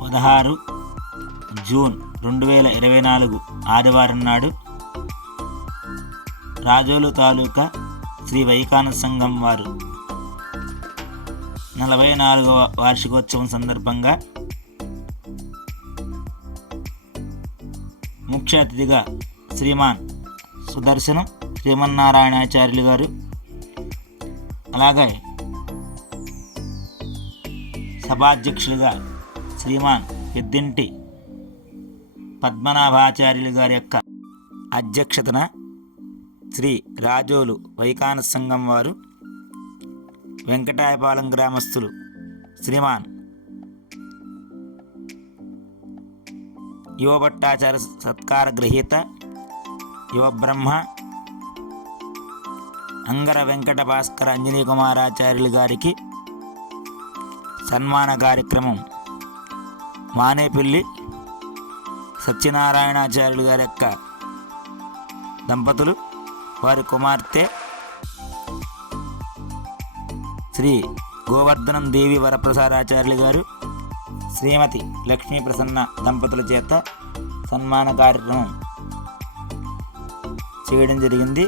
పదహారు జూన్ రెండు వేల ఇరవై నాలుగు ఆదివారం నాడు రాజోలు తాలూకా శ్రీ వైకాన సంఘం వారు. నలభై నాలుగవ వార్షికోత్సవం సందర్భంగా ముఖ్య అతిథిగా శ్రీమాన్ సుదర్శనం శ్రీమన్నారాయణాచార్యులు గారు అలాగే సభాధ్యక్షులుగా శ్రీమాన్ పెద్దింటి పద్మనాభాచార్యులు గారి యొక్క అధ్యక్షతన శ్రీ రాజోలు వైకాన సంఘం వారు వెంకటాయపాలెం గ్రామస్తులు శ్రీమాన్. యువభట్టాచార్య సత్కార గ్రహీత యువ బ్రహ్మ అంగర వెంకట భాస్కర అంజనీ కుమారాచార్యులు గారికి సన్మాన కార్యక్రమం. మానేపల్లి సత్యనారాయణాచార్యులు గారి యొక్క దంపతులు వారి కుమార్తె శ్రీ గోవర్ధనం దేవి వరప్రసాదాచార్యులు గారు శ్రీమతి లక్ష్మీ ప్రసన్న దంపతుల చేత సన్మాన కార్యక్రమం చేయడం జరిగింది.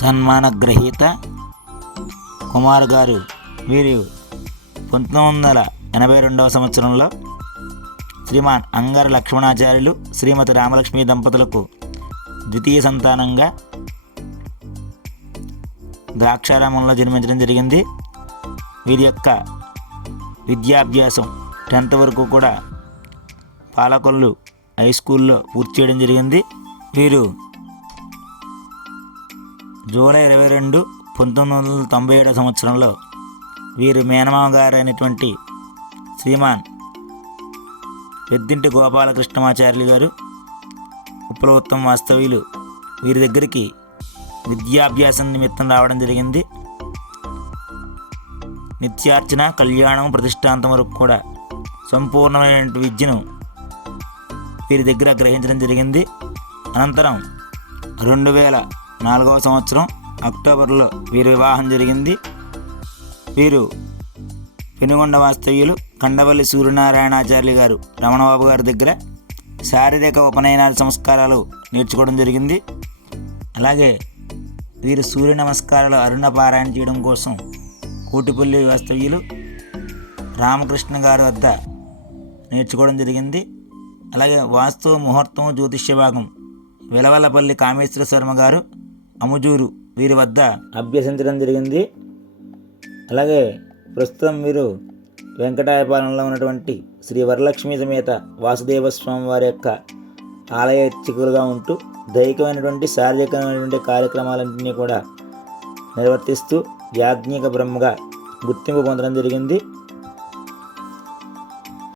సన్మాన గ్రహీత కుమార్ గారు వీరు పంతొమ్మిది వందల ఎనభై రెండవ సంవత్సరంలో శ్రీమాన్ అంగర లక్ష్మణాచార్యులు శ్రీమతి రామలక్ష్మి దంపతులకు ద్వితీయ సంతానంగా ద్రాక్షారామంలో జన్మించడం జరిగింది. వీరి యొక్క విద్యాభ్యాసం టెన్త్ వరకు కూడా పాలకొల్లు హై స్కూల్లో పూర్తి చేయడం జరిగింది. వీరు జూలై ఇరవై రెండు పంతొమ్మిది వందల తొంభై ఏడవ సంవత్సరంలో వీరు మేనమామ గారు అయినటువంటి శ్రీమాన్ పెద్దింటి గోపాలకృష్ణమాచార్యులు గారు ప్రభుత్వం వాస్తవ్యులు వీరి దగ్గరికి విద్యాభ్యాసం నిమిత్తం రావడం జరిగింది. నిత్యార్చన కళ్యాణం ప్రతిష్టాంతం వరకు కూడా సంపూర్ణమైన విద్యను వీరి దగ్గర గ్రహించడం జరిగింది. అనంతరం రెండు వేల నాలుగవ సంవత్సరం అక్టోబర్లో వీరి వివాహం జరిగింది. వీరు పెనుగొండ వాస్తవ్యులు కండవల్లి సూర్యనారాయణాచార్యులు గారు రమణబాబు గారి దగ్గర శారీరక ఉపనయనాల సంస్కారాలు నేర్చుకోవడం జరిగింది. అలాగే వీరు సూర్య నమస్కారాలు అరుణ పారాయణ చేయడం కోసం కోటిపల్లి వాస్తవ్యులు రామకృష్ణ గారి వద్ద నేర్చుకోవడం జరిగింది. అలాగే వాస్తు ముహూర్తం జ్యోతిష్య భాగం వెలవలపల్లి కామేశ్వర శర్మ గారు అముజూరు వీరి వద్ద అభ్యసించడం జరిగింది. అలాగే ప్రస్తుతం వీరు వెంకటాయపాలెంలో ఉన్నటువంటి శ్రీ వరలక్ష్మి సమేత వాసుదేవ స్వామి వారి యొక్క ఆలయ అర్చకులుగా ఉంటూ దైహికమైనటువంటి శారీరకమైనటువంటి కార్యక్రమాలన్నింటినీ కూడా నిర్వర్తిస్తూ యాజ్ఞిక బ్రహ్మగా గుర్తింపు పొందడం జరిగింది.